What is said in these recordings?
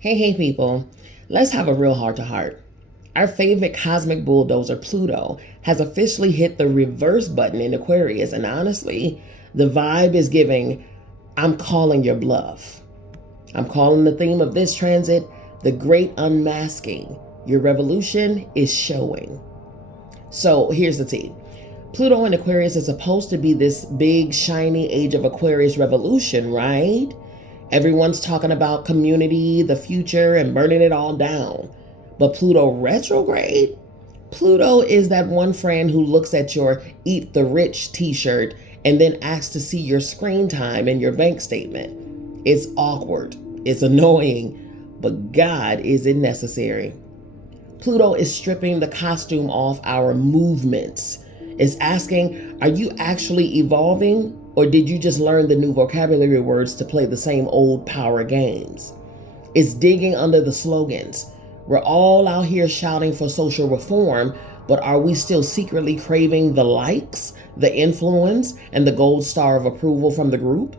Hey, people. Let's have a real heart to heart. Our favorite cosmic bulldozer, Pluto, has officially hit the reverse button in Aquarius, and honestly, the vibe is giving, I'm calling your bluff. I'm calling the theme of this transit the great unmasking. Your revolution is showing. So here's the tea. Pluto in Aquarius is supposed to be this big, shiny age of Aquarius revolution, right? Everyone's talking about community, the future, and burning it all down. But Pluto retrograde? Pluto is that one friend who looks at your Eat the Rich t-shirt and then asks to see your screen time and your bank statement. It's awkward, it's annoying, but God, is it necessary? Pluto is stripping the costume off our movements. It's asking, are you actually evolving, or did you just learn the new vocabulary words to play the same old power games? It's digging under the slogans. We're all out here shouting for social reform, but are we still secretly craving the likes, the influence, and the gold star of approval from the group?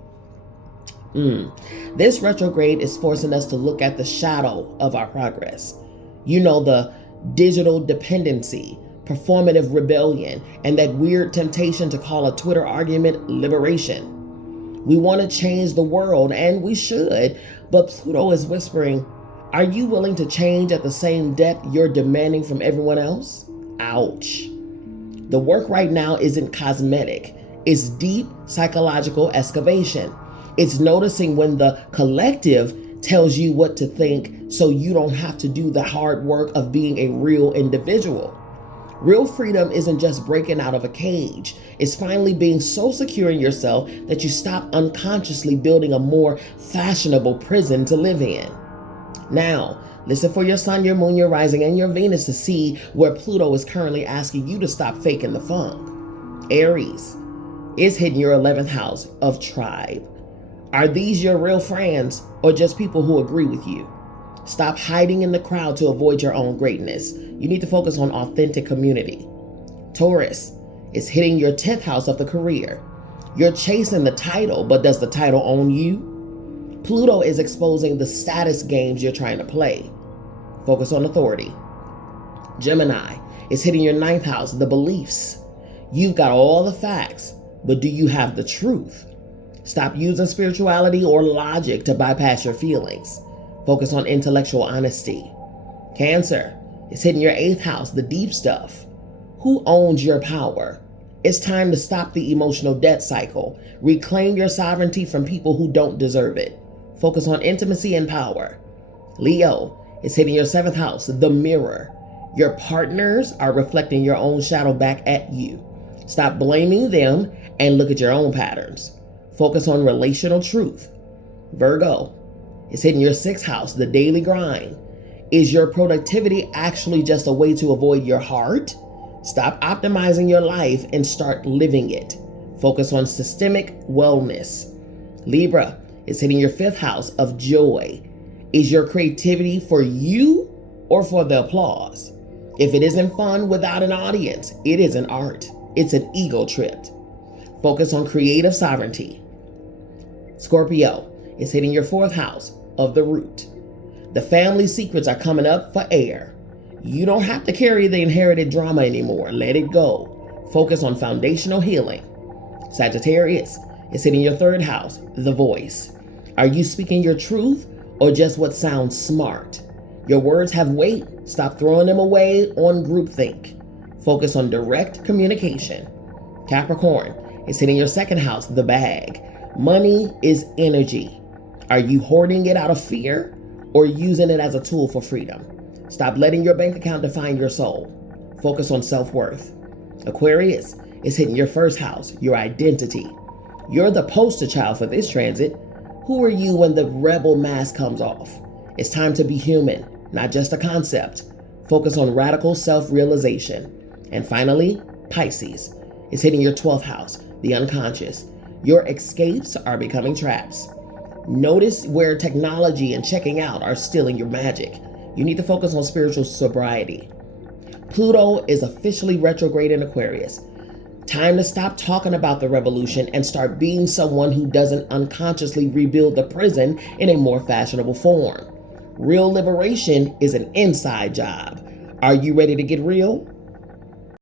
This retrograde is forcing us to look at the shadow of our progress. You know, the digital dependency, performative rebellion, and that weird temptation to call a Twitter argument liberation. We want to change the world, and we should, but Pluto is whispering, are you willing to change at the same depth you're demanding from everyone else? Ouch. The work right now isn't cosmetic. It's deep psychological excavation. It's noticing when the collective tells you what to think so you don't have to do the hard work of being a real individual. Real freedom isn't just breaking out of a cage. It's finally being so secure in yourself that you stop unconsciously building a more fashionable prison to live in. Now, listen for your sun, your moon, your rising, and your Venus to see where Pluto is currently asking you to stop faking the funk. Aries is hitting your 11th house of tribe. Are these your real friends or just people who agree with you? Stop hiding in the crowd to avoid your own greatness. You need to focus on authentic community. Taurus is hitting your 10th house of the career. You're chasing the title, but does the title own you? Pluto is exposing the status games you're trying to play. Focus on authority. Gemini is hitting your 9th house, the beliefs. You've got all the facts, but do you have the truth? Stop using spirituality or logic to bypass your feelings. Focus on intellectual honesty. Cancer is hitting your 8th house, the deep stuff. Who owns your power? It's time to stop the emotional debt cycle. Reclaim your sovereignty from people who don't deserve it. Focus on intimacy and power. Leo is hitting your 7th house, the mirror. Your partners are reflecting your own shadow back at you. Stop blaming them and look at your own patterns. Focus on relational truth. Virgo is hitting your 6th house, the daily grind. Is your productivity actually just a way to avoid your heart? Stop optimizing your life and start living it. Focus on systemic wellness. Libra is hitting your 5th house of joy. Is your creativity for you or for the applause? If it isn't fun without an audience, it isn't art. It's an ego trip. Focus on creative sovereignty. Scorpio is hitting your 4th house of the root. The family secrets are coming up for air. You don't have to carry the inherited drama anymore. Let it go. Focus on foundational healing. Sagittarius is hitting your 3rd house, the voice. Are you speaking your truth or just what sounds smart? Your words have weight. Stop throwing them away on groupthink. Focus on direct communication. Capricorn is hitting your 2nd house, the bag. Money is energy. Are you hoarding it out of fear or using it as a tool for freedom? Stop letting your bank account define your soul. Focus on self-worth. Aquarius is hitting your 1st house, your identity. You're the poster child for this transit. Who are you when the rebel mask comes off? It's time to be human, not just a concept. Focus on radical self-realization. And finally, Pisces is hitting your 12th house, the unconscious. Your escapes are becoming traps. Notice where technology and checking out are stealing your magic. You need to focus on spiritual sobriety. Pluto is officially retrograde in Aquarius. Time to stop talking about the revolution and start being someone who doesn't unconsciously rebuild the prison in a more fashionable form. Real liberation is an inside job. Are you ready to get real?